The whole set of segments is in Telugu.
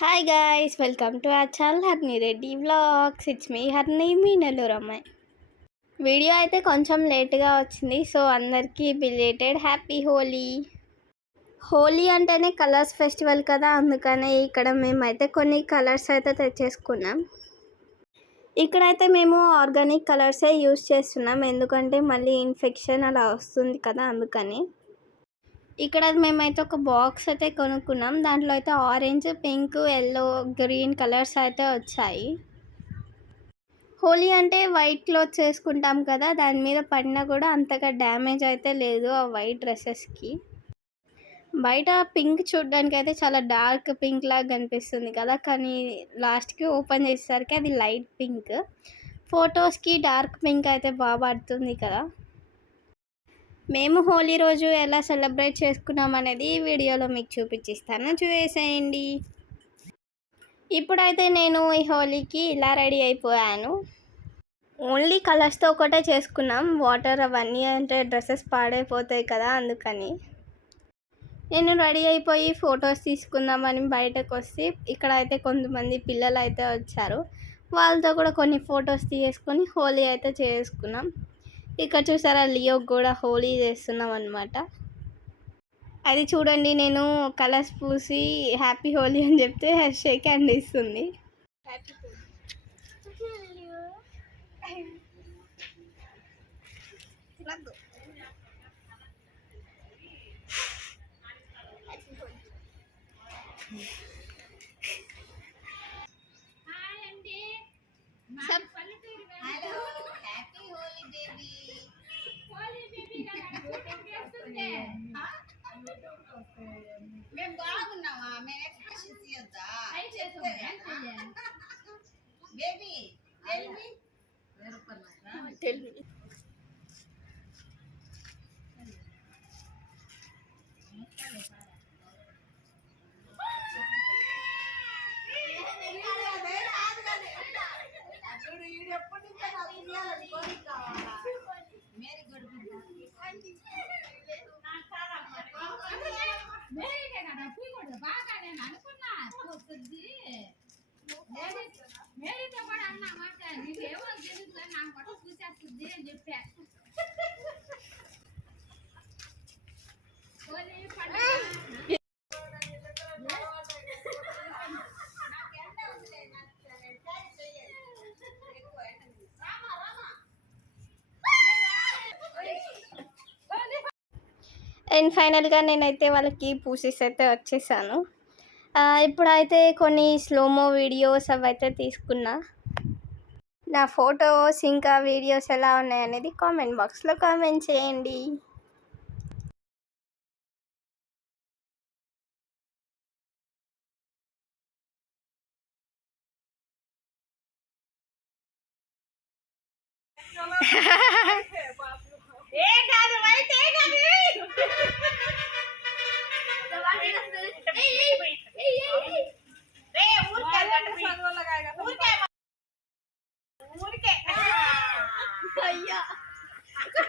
Hi guys, welcome to our channel Harni Reddy vlogs. It's me Harni, మీ నెల్లూరు అమ్మాయి. వీడియో అయితే కొంచెం లేట్గా వచ్చింది, సో అందరికీ బిలేటెడ్ హ్యాపీ హోలీ. హోలీ అంటేనే కలర్స్ ఫెస్టివల్ కదా, అందుకనే ఇక్కడ మేమైతే కొన్ని కలర్స్ అయితే తెచ్చేసుకున్నాం. ఇక్కడైతే మేము ఆర్గానిక్ కలర్సే యూస్ చేస్తున్నాం, ఎందుకంటే మళ్ళీ ఇన్ఫెక్షన్ అలా వస్తుంది కదా, అందుకని. ఇక్కడ మేమైతే ఒక బాక్స్ అయితే కొనుక్కున్నాం. దాంట్లో అయితే orange, pink, yellow, green colours అయితే వచ్చాయి. హోలీ అంటే వైట్ క్లాత్స్ వేసుకుంటాం కదా, దాని మీద పడినా కూడా అంతగా డ్యామేజ్ అయితే లేదు ఆ వైట్ డ్రెస్సెస్కి. బయట పింక్ చూడడానికి అయితే చాలా డార్క్ పింక్ లాగా కనిపిస్తుంది కదా, కానీ లాస్ట్కి ఓపెన్ చేసేసరికి అది లైట్ పింక్. ఫొటోస్కి డార్క్ పింక్ అయితే బాగా పడుతుంది కదా. మేము హోలీ రోజు ఎలా సెలబ్రేట్ చేసుకున్నాం అనేది ఈ వీడియోలో మీకు చూపించిస్తాను, చూసేయండి. ఇప్పుడైతే నేను ఈ హోలీకి ఇలా రెడీ అయిపోయాను. ఓన్లీ కలర్స్తో ఒకటే చేసుకున్నాం, వాటర్ అవన్నీ అంటే డ్రెస్సెస్ పాడైపోతాయి కదా, అందుకని. నేను రెడీ అయిపోయి ఫొటోస్ తీసుకుందామని బయటకు వస్తే ఇక్కడ అయితే కొంతమంది పిల్లలు అయితే వచ్చారు. వాళ్ళతో కూడా కొన్ని ఫొటోస్ తీసుకొని హోలీ అయితే చేసుకున్నాం. ఇక్కడ చూసారా, లియో కూడా హోలీ చేస్తున్నాం అనమాట. అది చూడండి, నేను కలర్స్ పూసి హ్యాపీ హోలీ అని చెప్తే షేక్ హ్యాండ్ ఇస్తుంది. మేము బాగున్నావా? మేము ఎక్స్ప్రెషన్స్ ఇవ్వద్దా? Baby tell me. మేరీతో కూడా అన్నమాట, నీకేమో తెలుసు నాకు కూడా చూసేస్తుంది అని చెప్పా. అండ్ ఫైనల్గా నేనైతే వాళ్ళకి పూసేసి అయితే వచ్చేసాను. ఇప్పుడైతే కొన్ని స్లోమో వీడియోస్ అవైతే తీసుకున్నా. నా ఫొటోస్ ఇంకా వీడియోస్ ఎలా ఉన్నాయనేది కామెంట్ బాక్స్లో కామెంట్ చేయండి.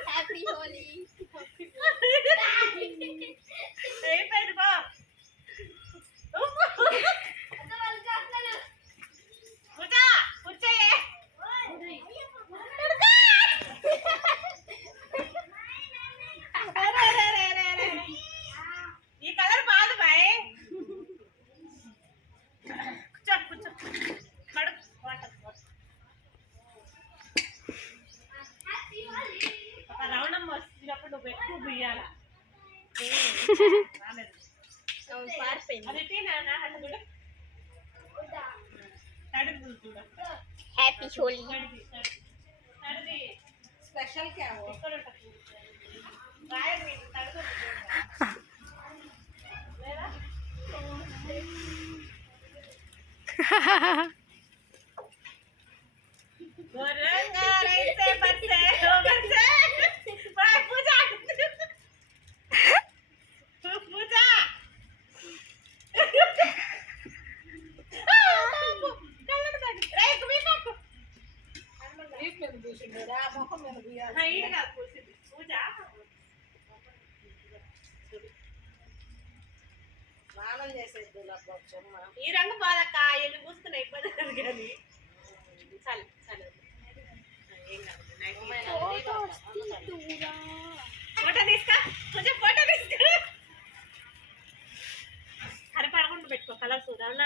హ్యాపీ హోలీ. ఈ కలర్ బాదు బాయ్. రౌండమ్మ వచ్చినప్పుడు నువ్వు ఎక్కువ బియ్యాల హ్యాపీ హోలీ. స్పెషల్ క్యా పూజ ఈ రంగు బాధక్క ఎల్లు పూసుకుని అయిపోతుంది కానీ చాలు చాలు ఏం కాదు ఫోటో తీసుకా కొంచెం ఫోటో తీసుకు కరపడకుండా పెట్టుకో కలర్ చూడాలి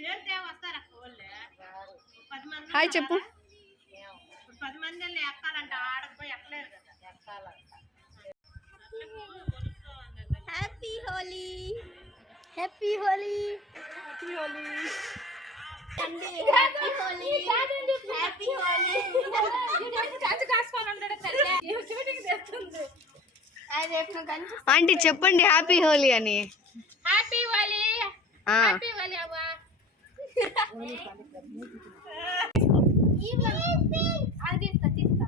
చేస్తే వస్తారా వాళ్ళే 10 మంది హాయ్ చెప్పు 10 మంది ఎక్కాలంట ఆడకపోయి ఎక్కలేరు కదా ఎక్కాలంట happy Holi happy Holi happy Holi అండి happy Holi happy Holi aunty చెప్పండి హ్యాపీ హోలీ అని హ్యాపీ వాలి హ్యాపీ వాలి అవ్వా అది తీస్తా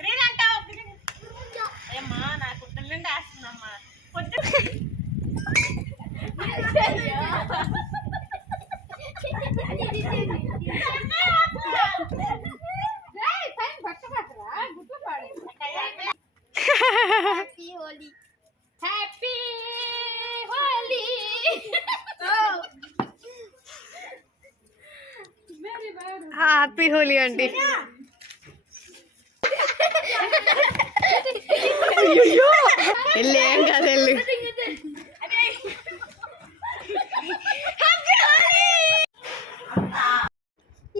గ్రీన్ అంటావు ఏమ్మా నాకు పిల్లండి వేస్తుందమ్మా పొద్దు happy Holi happy Holi happy Holi అండి వెళ్ళి ఏం కాదు వెళ్ళు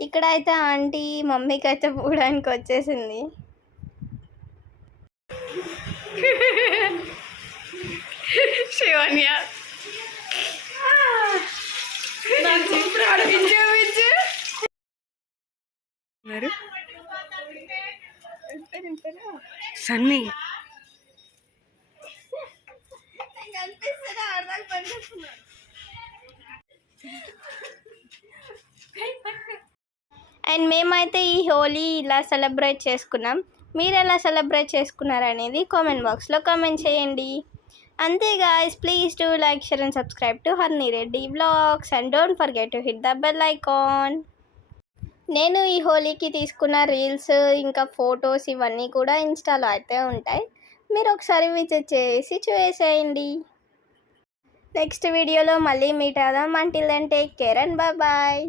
ఇక్కడ అయితే ఆంటీ మమ్మీకి అయితే పూయడానికి వచ్చేసింది శివన్య సన్నీ అండ్ మేమైతే ఈ హోలీ ఇలా సెలబ్రేట్ చేసుకున్నాం. మీరు ఎలా సెలబ్రేట్ చేసుకున్నారనేది కామెంట్ బాక్స్లో కామెంట్ చేయండి. అంతే guys, please to like, share and subscribe to Harni Reddy vlogs and don't forget to hit the bell icon. నేను ఈ హోలీకి తీసుకున్న రీల్స్ ఇంకా ఫొటోస్ ఇవన్నీ కూడా ఇన్స్టాలో అయితే ఉంటాయి. మీరు ఒకసారి విజిట్ చేసి చూసేయండి. నెక్స్ట్ వీడియోలో మళ్ళీ మీట్ అవుదాం. Until then take care and bye.